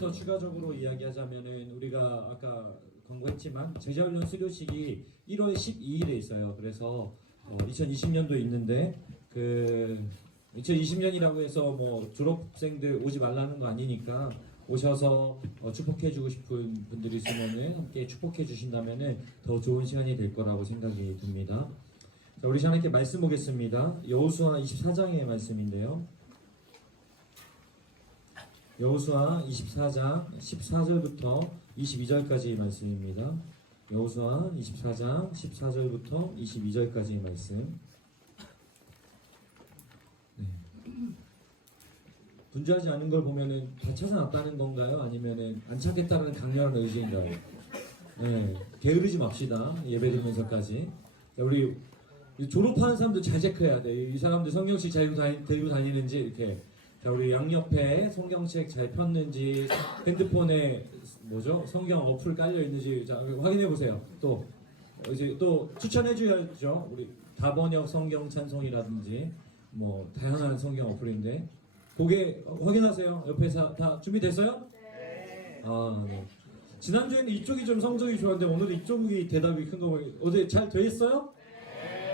더 추가적으로 이야기하자면은 우리가 아까 광고했지만 제자훈련 수료식이 1월 12일에 있어요. 그래서 2020년도 있는데 2020년이라고 해서 뭐 졸업생들 오지 말라는 거 아니니까 오셔서 축복해주고 싶은 분들이 있으면은 함께 축복해 주신다면은 더 좋은 시간이 될 거라고 생각이 듭니다. 자, 우리 하나님께 말씀 보겠습니다. 여호수아 24장의 말씀인데요. 여호수아 24장 14절부터 22절까지의 말씀입니다. 여호수아 24장 14절부터 22절까지의 말씀. 네. 분주하지 않은 걸 보면은 다 찾아놨다는 건가요? 아니면은 안 찾겠다는 강렬한 의지인가요? 네, 게으르지 맙시다. 예배드리면서까지. 우리 졸업하는 사람도 잘 체크해야 돼. 이 사람들 성경책 들고 다니는지 이렇게. 자, 우리 양옆에 성경책 잘 폈는지, 핸드폰에 뭐죠? 성경 어플 깔려 있는지 자, 확인해 보세요. 또 이제 또 추천해 줘야죠. 우리 다번역 성경 찬송이라든지 뭐 다양한 성경 어플인데 그게 확인하세요. 옆에서 다 준비됐어요? 네. 아, 네. 지난주에는 이쪽이 좀 성적이 좋았는데 오늘 이쪽이 대답이 큰 거 보니 어제 잘 돼 있어요?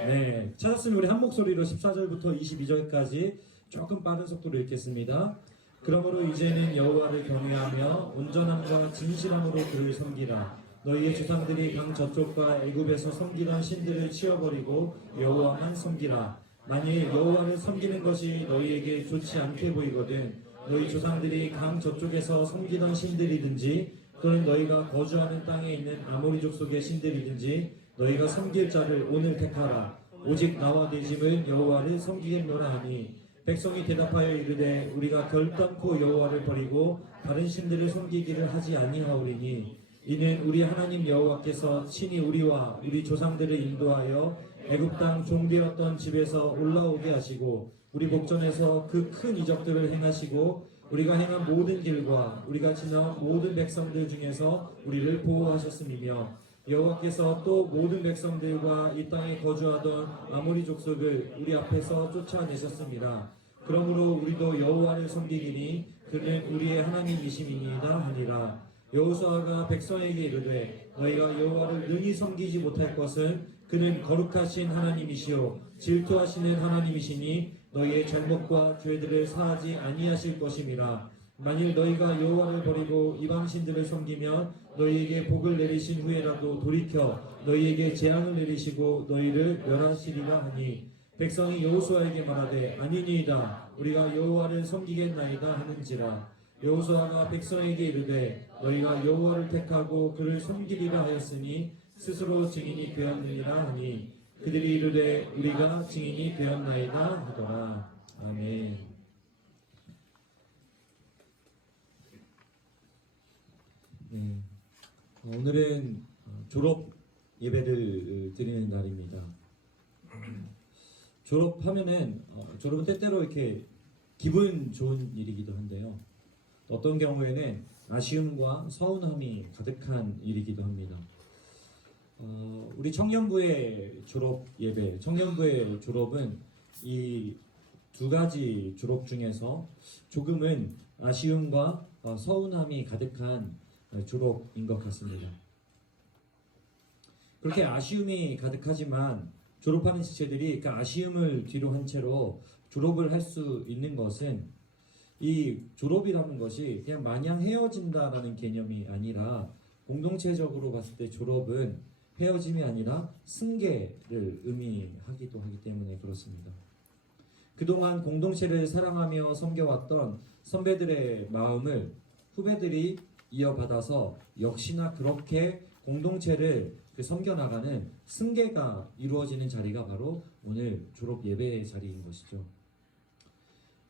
네. 찾았으면 우리 한 목소리로 14절부터 22절까지 조금 빠른 속도로 읽겠습니다. 그러므로 이제는 여호와를 경외하며 온전함과 진실함으로 그를 섬기라. 너희의 조상들이 강 저쪽과 애굽에서 섬기던 신들을 치워버리고 여호와만 섬기라. 만일 여호와를 섬기는 것이 너희에게 좋지 않게 보이거든 너희 조상들이 강 저쪽에서 섬기던 신들이든지 또는 너희가 거주하는 땅에 있는 아모리 족속의 신들이든지 너희가 섬길 자를 오늘 택하라. 오직 나와 네 집은 여호와를 섬기겠노라 하니 백성이 대답하여 이르되 우리가 결단코 여호와를 버리고 다른 신들을 섬기기를 하지 아니하오리니 이는 우리 하나님 여호와께서 친히 우리와 우리 조상들을 인도하여 애굽 땅 종되었던 집에서 올라오게 하시고 우리 목전에서 그 큰 이적들을 행하시고 우리가 행한 모든 길과 우리가 지나온 모든 백성들 중에서 우리를 보호하셨음이며 여호와께서 또 모든 백성들과 이 땅에 거주하던 아모리 족속을 우리 앞에서 쫓아내셨습니다. 그러므로 우리도 여호와를 섬기기니 그는 우리의 하나님이심이니이다 하니라. 여호수아가 백성에게 이르되 너희가 여호와를 능히 섬기지 못할 것은 그는 거룩하신 하나님이시요 질투하시는 하나님이시니 너희의 잘못과 죄들을 사하지 아니하실 것임이라. 만일 너희가 여호와를 버리고 이방 신들을 섬기면 너희에게 복을 내리신 후에라도 돌이켜 너희에게 재앙을 내리시고 너희를 멸하시리라 하니 백성이 여호수아에게 말하되 아니니이다 우리가 여호와를 섬기겠나이다 하는지라. 여호수아가 백성에게 이르되 너희가 여호와를 택하고 그를 섬기리라 하였으니 스스로 증인이 되었느니라 하니 그들이 이르되 우리가 증인이 되었나이다 하더라. 아멘. 네. 오늘은 졸업 예배를 드리는 날입니다. 졸업하면은 졸업은 때때로 이렇게 기분 좋은 일이기도 한데요. 어떤 경우에는 아쉬움과 서운함이 가득한 일이기도 합니다. 우리 청년부의 졸업 예배, 청년부의 졸업은 이 두 가지 졸업 중에서 조금은 아쉬움과 서운함이 가득한 졸업인 것 같습니다. 그렇게 아쉬움이 가득하지만 졸업하는 지체들이 그 아쉬움을 뒤로 한 채로 졸업을 할 수 있는 것은 이 졸업이라는 것이 그냥 마냥 헤어진다라는 개념이 아니라 공동체적으로 봤을 때 졸업은 헤어짐이 아니라 승계를 의미하기도 하기 때문에 그렇습니다. 그동안 공동체를 사랑하며 섬겨왔던 선배들의 마음을 후배들이 이어받아서 역시나 그렇게 공동체를 섬겨나가는 승계가 이루어지는 자리가 바로 오늘 졸업 예배의 자리인 것이죠.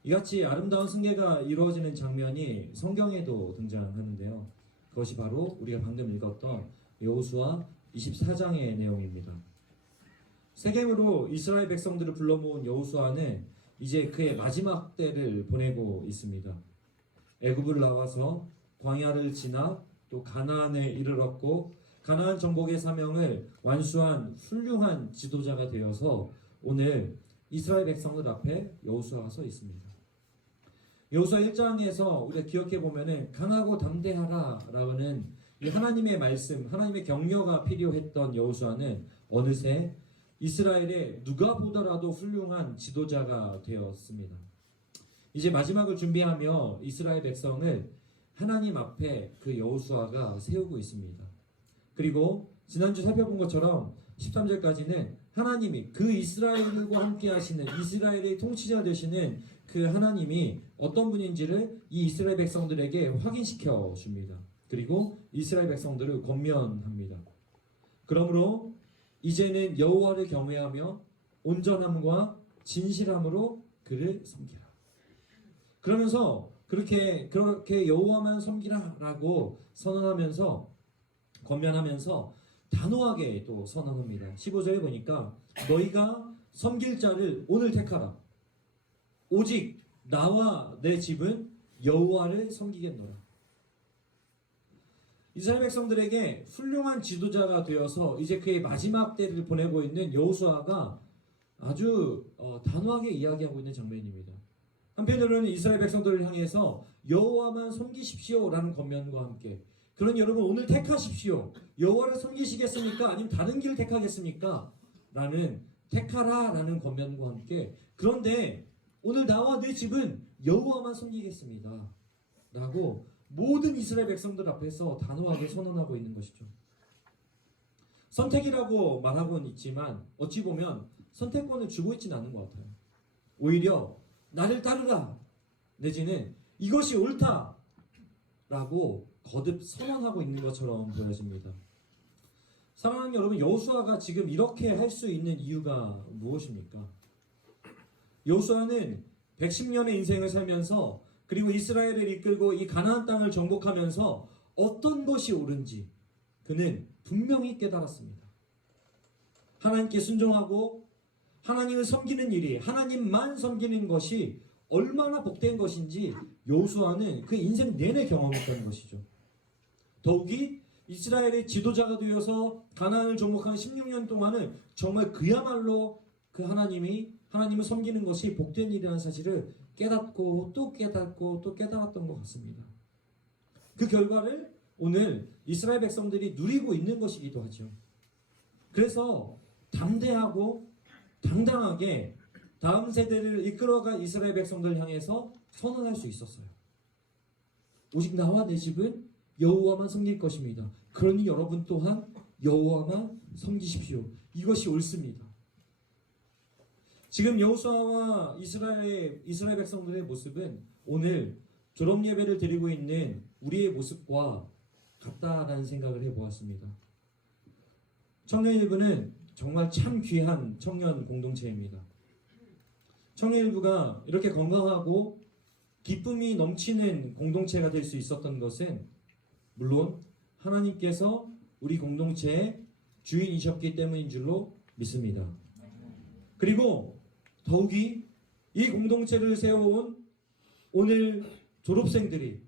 이같이 아름다운 승계가 이루어지는 장면이 성경에도 등장하는데요. 그것이 바로 우리가 방금 읽었던 여호수아 24장의 내용입니다. 세겜으로 이스라엘 백성들을 불러 모은 여호수아는 이제 그의 마지막 때를 보내고 있습니다. 애굽을 나와서 광야를 지나 또 가나안에 이르렀고 가나안 정복의 사명을 완수한 훌륭한 지도자가 되어서 오늘 이스라엘 백성들 앞에 여호수아가 서 있습니다. 여호수아 1장에서 우리가 기억해 보면은 강하고 담대하라라는 이 하나님의 말씀, 하나님의 격려가 필요했던 여호수아는 어느새 이스라엘의 누가 보더라도 훌륭한 지도자가 되었습니다. 이제 마지막을 준비하며 이스라엘 백성을 하나님 앞에 그 여호수아가 세우고 있습니다. 그리고 지난주 살펴본 것처럼 13절까지는 하나님이 그 이스라엘과 함께 하시는 이스라엘의 통치자 되시는 그 하나님이 어떤 분인지를 이 이스라엘 백성들에게 확인시켜 줍니다. 그리고 이스라엘 백성들을 권면합니다. 그러므로 이제는 여호와를 경외하며 온전함과 진실함으로 그를 섬기라. 그러면서 그렇게 여호와만 섬기라라고 선언하면서 권면하면서 단호하게 또 선언합니다. 15절에 보니까 너희가 섬길 자를 오늘 택하라. 오직 나와 내 집은 여호와를 섬기겠노라. 이스라엘 백성들에게 훌륭한 지도자가 되어서 이제 그의 마지막 때를 보내고 있는 여호수아가 아주 단호하게 이야기하고 있는 장면입니다. 한편으로는 이스라엘 백성들을 향해서 여호와만 섬기십시오라는 권면과 함께 그런 여러분 오늘 택하십시오. 여호와를 섬기시겠습니까? 아니면 다른 길을 택하겠습니까? 라는 택하라라는 권면과 함께 그런데 오늘 나와 내 집은 여호와만 섬기겠습니다. 라고 모든 이스라엘 백성들 앞에서 단호하게 선언하고 있는 것이죠. 선택이라고 말하고는 있지만 어찌 보면 선택권을 주고 있지는 않은 것 같아요. 오히려 나를 따르라 내지는 이것이 옳다 라고 거듭 선언하고 있는 것처럼 보여집니다. 사랑하는 여러분, 여호수아가 지금 이렇게 할 수 있는 이유가 무엇입니까? 여호수아는 110년의 인생을 살면서 그리고 이스라엘을 이끌고 이 가나안 땅을 정복하면서 어떤 것이 옳은지 그는 분명히 깨달았습니다. 하나님께 순종하고 하나님을 섬기는 일이 하나님만 섬기는 것이 얼마나 복된 것인지 여호수아는 그 인생 내내 경험했던 것이죠. 더욱이 이스라엘의 지도자가 되어서 가나안을 정복하는 16년 동안은 정말 그야말로 그 하나님을 섬기는 것이 복된 일이라는 사실을 깨닫고 또 깨닫고 또 깨달았던 것 같습니다. 그 결과를 오늘 이스라엘 백성들이 누리고 있는 것이기도 하죠. 그래서 담대하고 당당하게 다음 세대를 이끌어갈 이스라엘 백성들 향해서 선언할 수 있었어요. 오직 나와 내 집은 여호와만 섬길 것입니다. 그러니 여러분 또한 여호와만 섬기십시오. 이것이 옳습니다. 지금 여호수아와 이스라엘 백성들의 모습은 오늘 졸업 예배를 드리고 있는 우리의 모습과 같다라는 생각을 해보았습니다. 청년일부는 정말 참 귀한 청년 공동체입니다. 청년일부가 이렇게 건강하고 기쁨이 넘치는 공동체가 될 수 있었던 것은 물론 하나님께서 우리 공동체의 주인이셨기 때문인 줄로 믿습니다. 그리고 더욱이 이 공동체를 세워온 오늘 졸업생들이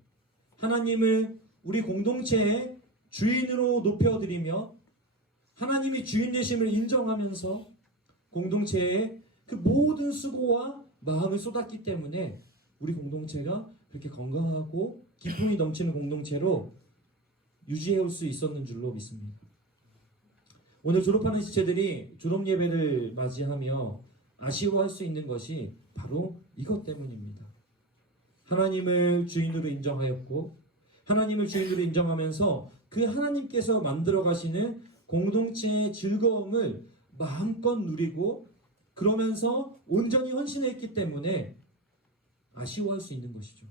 하나님을 우리 공동체의 주인으로 높여드리며 하나님이 주인 되심을 인정하면서 공동체에 그 모든 수고와 마음을 쏟았기 때문에 우리 공동체가 그렇게 건강하고 기쁨이 넘치는 공동체로 유지해올 수 있었는 줄로 믿습니다. 오늘 졸업하는 지체들이 졸업 예배를 맞이하며 아쉬워할 수 있는 것이 바로 이것 때문입니다. 하나님을 주인으로 인정하였고 하나님을 주인으로 인정하면서 그 하나님께서 만들어 가시는 공동체의 즐거움을 마음껏 누리고 그러면서 온전히 헌신했기 때문에 아쉬워할 수 있는 것이죠.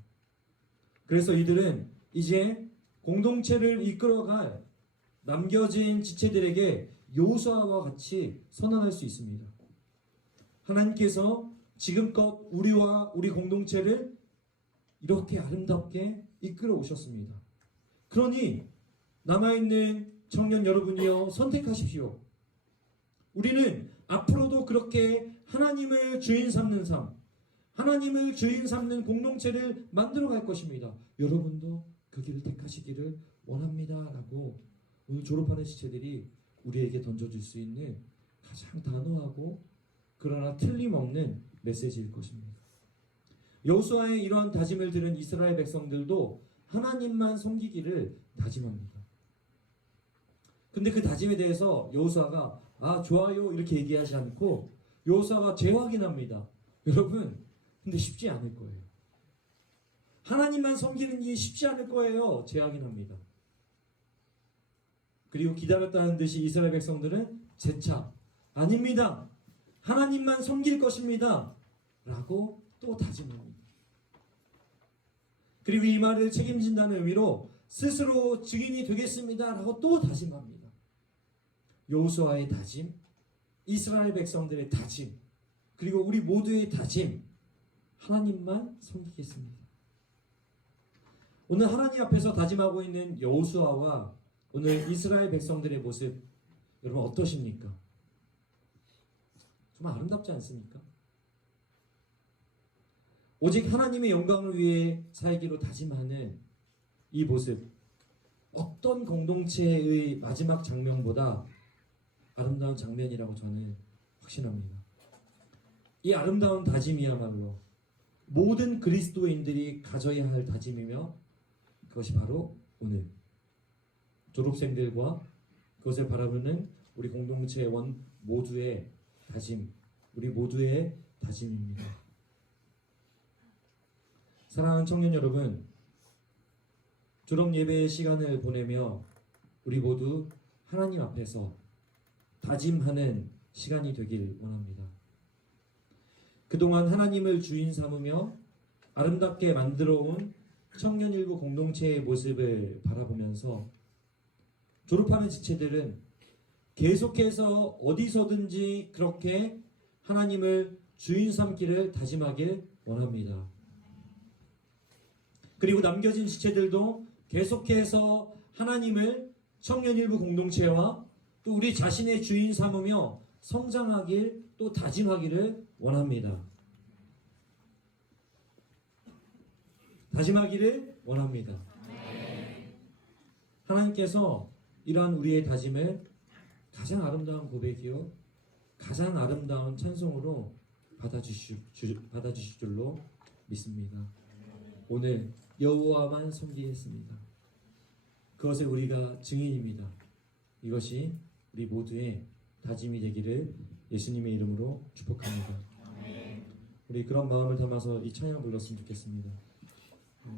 그래서 이들은 이제 공동체를 이끌어갈 남겨진 지체들에게 여호수아와 같이 선언할 수 있습니다. 하나님께서 지금껏 우리와 우리 공동체를 이렇게 아름답게 이끌어 오셨습니다. 그러니 남아있는 청년 여러분이여 선택하십시오. 우리는 앞으로도 그렇게 하나님을 주인 삼는 삶, 하나님을 주인 삼는 공동체를 만들어 갈 것입니다. 여러분도 그 길을 택하시기를 원합니다. 라고 오늘 졸업하는 지체들이 우리에게 던져줄 수 있는 가장 단호하고 그러나 틀림없는 메시지일 것입니다. 여호수아의 이러한 다짐을 들은 이스라엘 백성들도 하나님만 섬기기를 다짐합니다. 근데 그 다짐에 대해서 여호수아가 좋아요 이렇게 얘기하지 않고 여호수아가 재확인합니다. 여러분, 근데 쉽지 않을 거예요. 하나님만 섬기는 일이 쉽지 않을 거예요. 재확인합니다. 그리고 기다렸다는 듯이 이스라엘 백성들은 재차 아닙니다. 하나님만 섬길 것입니다. 라고 또 다짐합니다. 그리고 이 말을 책임진다는 의미로 스스로 증인이 되겠습니다. 라고 또 다짐합니다. 여호수아의 다짐, 이스라엘 백성들의 다짐, 그리고 우리 모두의 다짐, 하나님만 섬기겠습니다. 오늘 하나님 앞에서 다짐하고 있는 여호수아와 오늘 이스라엘 백성들의 모습, 여러분 어떠십니까? 정말 아름답지 않습니까? 오직 하나님의 영광을 위해 살기로 다짐하는 이 모습, 어떤 공동체의 마지막 장면보다 아름다운 장면이라고 저는 확신합니다. 이 아름다운 다짐이야말로 모든 그리스도인들이 가져야 할 다짐이며 그것이 바로 오늘 졸업생들과 그것을 바라보는 우리 공동체원 모두의 다짐, 우리 모두의 다짐입니다. 사랑하는 청년 여러분, 졸업 예배의 시간을 보내며 우리 모두 하나님 앞에서 다짐하는 시간이 되길 원합니다. 그동안 하나님을 주인 삼으며 아름답게 만들어온 청년일부 공동체의 모습을 바라보면서 졸업하는 지체들은 계속해서 어디서든지 그렇게 하나님을 주인 삼기를 다짐하길 원합니다. 그리고 남겨진 지체들도 계속해서 하나님을 청년일부 공동체와 또 우리 자신의 주인 삼으며 성장하길 또 다짐하기를 원합니다. 다짐하기를 원합니다. 하나님께서 이러한 우리의 다짐을 가장 아름다운 고백이요 가장 아름다운 찬송으로 받아주실 줄로 믿습니다. 오늘 여호와만 섬기겠습니다. 그것을 우리가 증인입니다. 이것이 우리 모두의 다짐이 되기를 예수님의 이름으로 축복합니다. 우리 그런 마음을 담아서 이 찬양 불렀으면 좋겠습니다.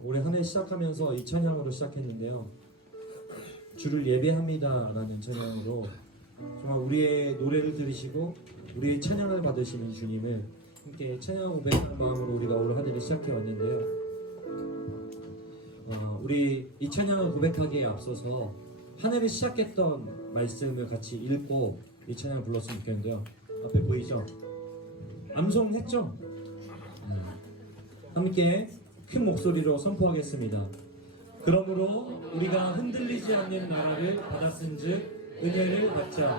올해 한 해 시작하면서 이 찬양으로 시작했는데요. 주를 예배합니다 라는 찬양으로 정말 우리의 노래를 들으시고 우리의 찬양을 받으시는 주님을 함께 찬양 고백하는 마음으로 우리가 올 한 해를 시작해 왔는데요. 우리 이 찬양을 고백하기에 앞서서 한 해를 시작했던 말씀을 같이 읽고 이 찬양을 불렀으면 좋겠는데요. 앞에 보이죠? 암송했죠? 함께 큰 목소리로 선포하겠습니다. 그러므로 우리가 흔들리지 않는 나라를 받았은즉 은혜를 받자.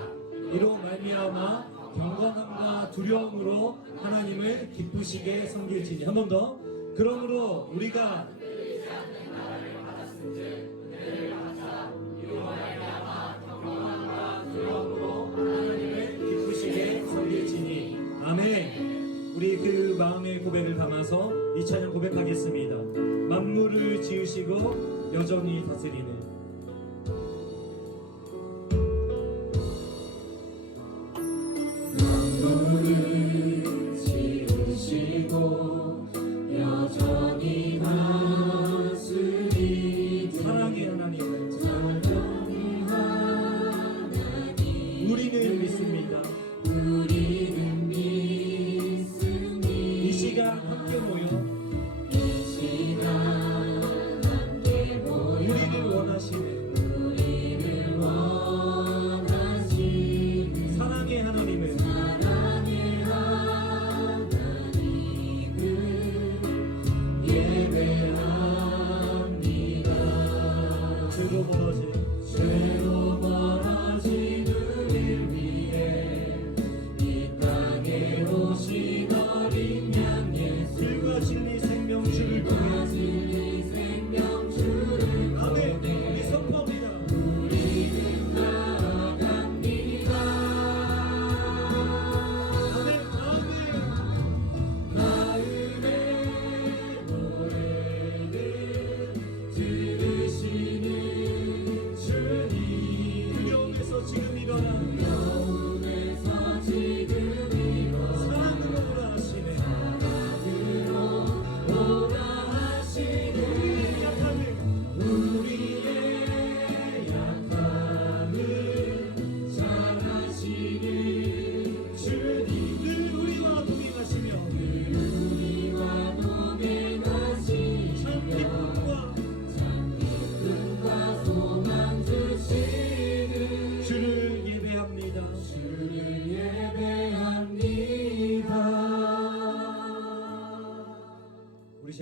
이로 말미암아 경건함과 두려움으로 하나님을 기쁘시게 섬길지니. 한 번 더. 그러므로 우리가 흔들리지 않는 나라를 받았은즉 은혜를 받자. 이로 말미암아 경건함과 두려움으로 하나님을 기쁘시게 섬길지니. 아멘. 우리 그 마음의 고백을 담아서 이 찬양 고백하겠습니다. 만물을 지으시고 여전히 다스리는 만물을 지으시고 여전히 다스리는 사랑의 하나님을 사랑의 하나님 우리는 믿습니다. 우리는 믿습니다. 이 시간 함께 모여 이 시간 함께 모여 우리를 원하는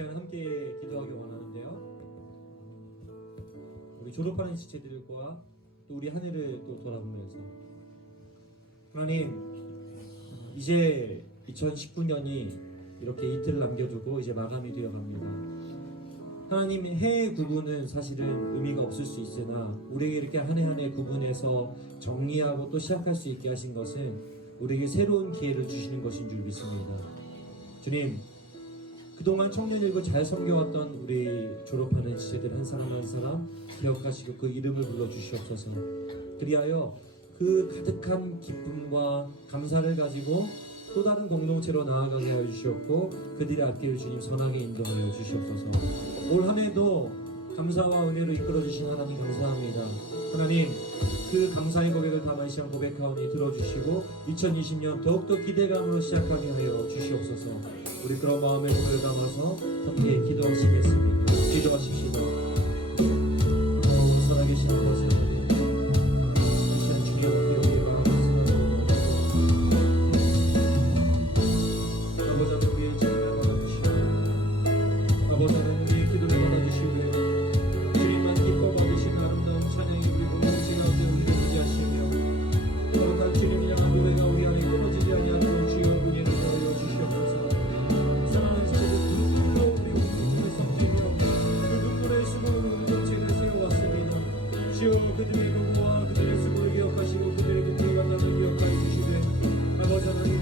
시간 함께 기도하기 원하는데요. 우리 졸업하는 지체들과 또 우리 한 해를 또 돌아보면서 하나님, 이제 2019년이 이렇게 이틀을 남겨두고 이제 마감이 되어 갑니다. 하나님, 해의 구분은 사실은 의미가 없을 수 있으나 우리에게 이렇게 한 해 한 해 구분해서 정리하고 또 시작할 수 있게 하신 것은 우리에게 새로운 기회를 주시는 것인 줄 믿습니다. 주님, 그동안 청년일구 잘 섬겨왔던 우리 졸업하는 지체들 한 사람 한 사람 기억하시고 그 이름을 불러주시옵소서. 그리하여 그 가득한 기쁨과 감사를 가지고 또 다른 공동체로 나아가게 하여 주시옵고 그들의 앞길을 주님 선하게 인도하여 주시옵소서. 올 한 해도 감사와 은혜로 이끌어 주신 하나님 감사합니다. 하나님, 그 감사의 고백을 담아 이 시간 고백하오니 들어주시고 2020년 더욱더 기대감으로 시작하게 하여 주시옵소서. 우리 그런 마음에 손을 담아서 함께 기도하시겠습니다. 기도하십시다. 살아계신 아버지, 이 시간 주님 앞에 우리 마음을 쏟아드립니다. 아버지 앞에 우리의 찬양을 받아주시고 아버지 앞에 우리의 기도를 받아주시고 주님만 기뻐 받으신 아름다운 찬양이 우리 공동체 가운데 우리를 유지하시며 거룩한 주님을 향한 노래가 우리 안에 끊어지지 아니하도록 주여 은혜를 더하여 주시옵소서. 사랑하는 지체들 눈물로 우리 공동체를 섬기며 그 눈물의 수고로 공동체를 세워왔습니다. 주여 그들의 노고와 그들의 수고를 기억하시고 그들의 눈물을 만남을 기억하여 주시되 아버지 하나님,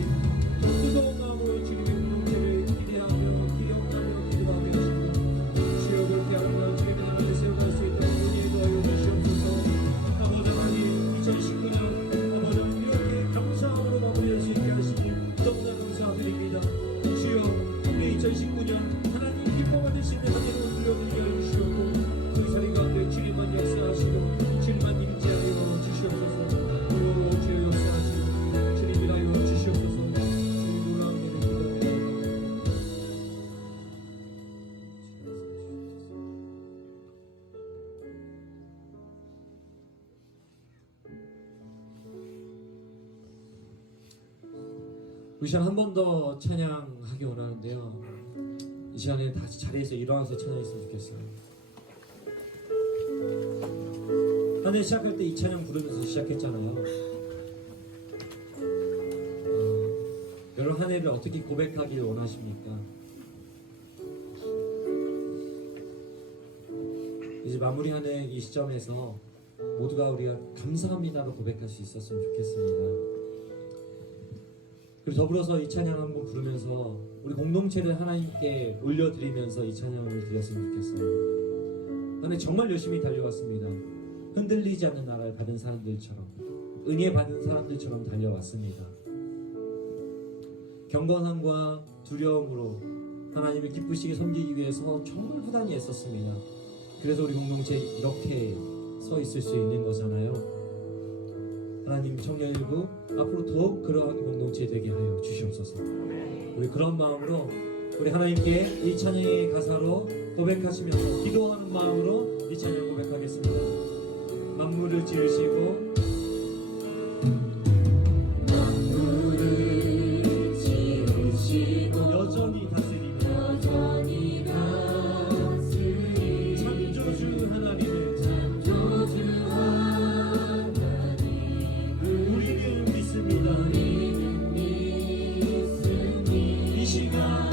뜨거운 마음으로 주님의 공동체를 기대하며 기억하며 기도하게 하시고 주여 그렇게 아름다운 주님의 나라를 세워갈 수 있도록 은혜를 더하여 주시옵소서. 아버지 하나님, 2019년 아버지 하나님 이렇게 감사함으로 마무리할 수 있게 하시니 너무나 감사드립니다. 주여 우리 2019년 하나님 기뻐 받으시는 한 해로 들려드리게 하여 주시옵고 그 자리 가운데 주님만 역사하시고 주님만 임재하여 주시옵소서. 오 주여 역사하시고 주님이라여 주시옵소서. 주님 놀라운 일을 기도드립니다. 우리 시간 한 번 더 찬양하기 원하는데요. 이 시간에 다시 자리에서 일어나서 찬양했으면 좋겠어요. 한 해 시작할 때 이 찬양 부르면서 시작했잖아요. 여러분 한 해를 어떻게 고백하길 원하십니까? 이제 마무리하는 이 시점에서 모두가 우리가 감사합니다로 고백할 수 있었으면 좋겠습니다. 그리고 더불어서 이 찬양 한번 부르면서 우리 공동체를 하나님께 올려드리면서 이 찬양을 드렸으면 좋겠어요. 하나님 정말 열심히 달려왔습니다. 흔들리지 않는 나라를 받은 사람들처럼, 은혜 받은 사람들처럼 달려왔습니다. 경건함과 두려움으로 하나님을 기쁘시게 섬기기 위해서 정말 부단히 애썼습니다. 그래서 우리 공동체 이렇게 서 있을 수 있는 거잖아요. 하나님, 청년일구 앞으로 더욱 그러한 공동체 되게 하여 주시옵소서. 우리 그런 마음으로 우리 하나님께 이 찬양의 가사로 고백하시면서 기도하는 마음으로 이 찬양 고백하겠습니다. 만물을 지으시고 여전히 다스리는 창조주 하나님을 우리는 믿습니다. 이 시간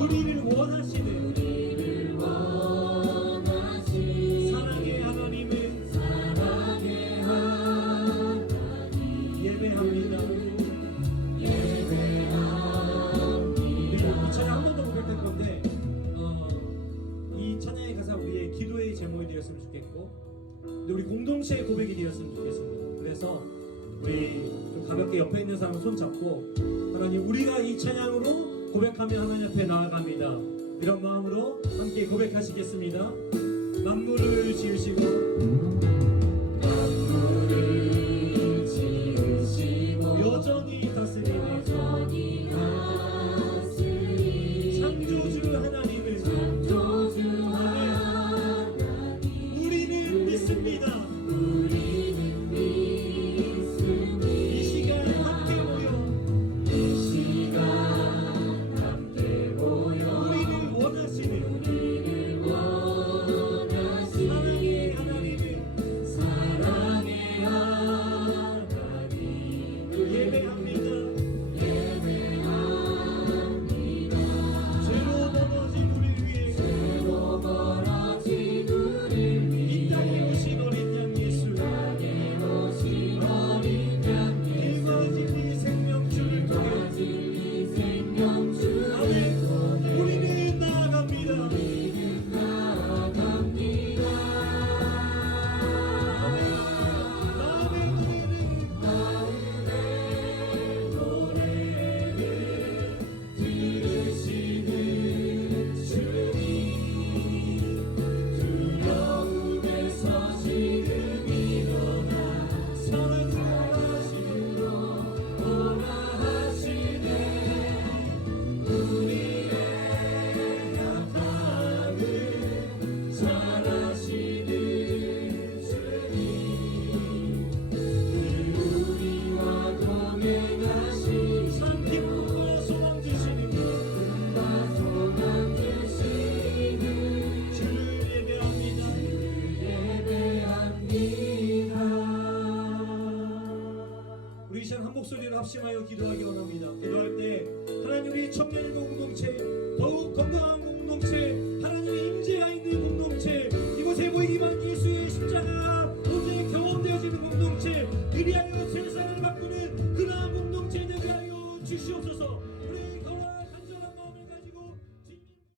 우리를 원하시는 사랑의 하나님을 예배합니다. 이 찬양 한 번 더 고백할 건데 이 찬양의 가사 우리의 기도의 제목이 되었으면 좋겠고 근데 우리 공동체의 고백이 되었으면 좋겠습니다. 그래서 우리 좀 가볍게 옆에 있는 사람 손 잡고 하나님, 우리가 이 찬양으로 고백하며 하나님 앞에 나아갑니다. 이런 마음으로 함께 고백하시겠습니다. 만물을 지으시고 여전히 다스리는 창조주 하나님을 우리는 믿습니다. 이 시간 함께 모여 기도합니다. 기도할 때 하나님 우리 청년일곱 공동체 더욱 건강한 공동체 하나님의 임재가 있는 공동체 이곳에 보이기만 예수의 십자가 도저히 경험되어지는 공동체 그리하여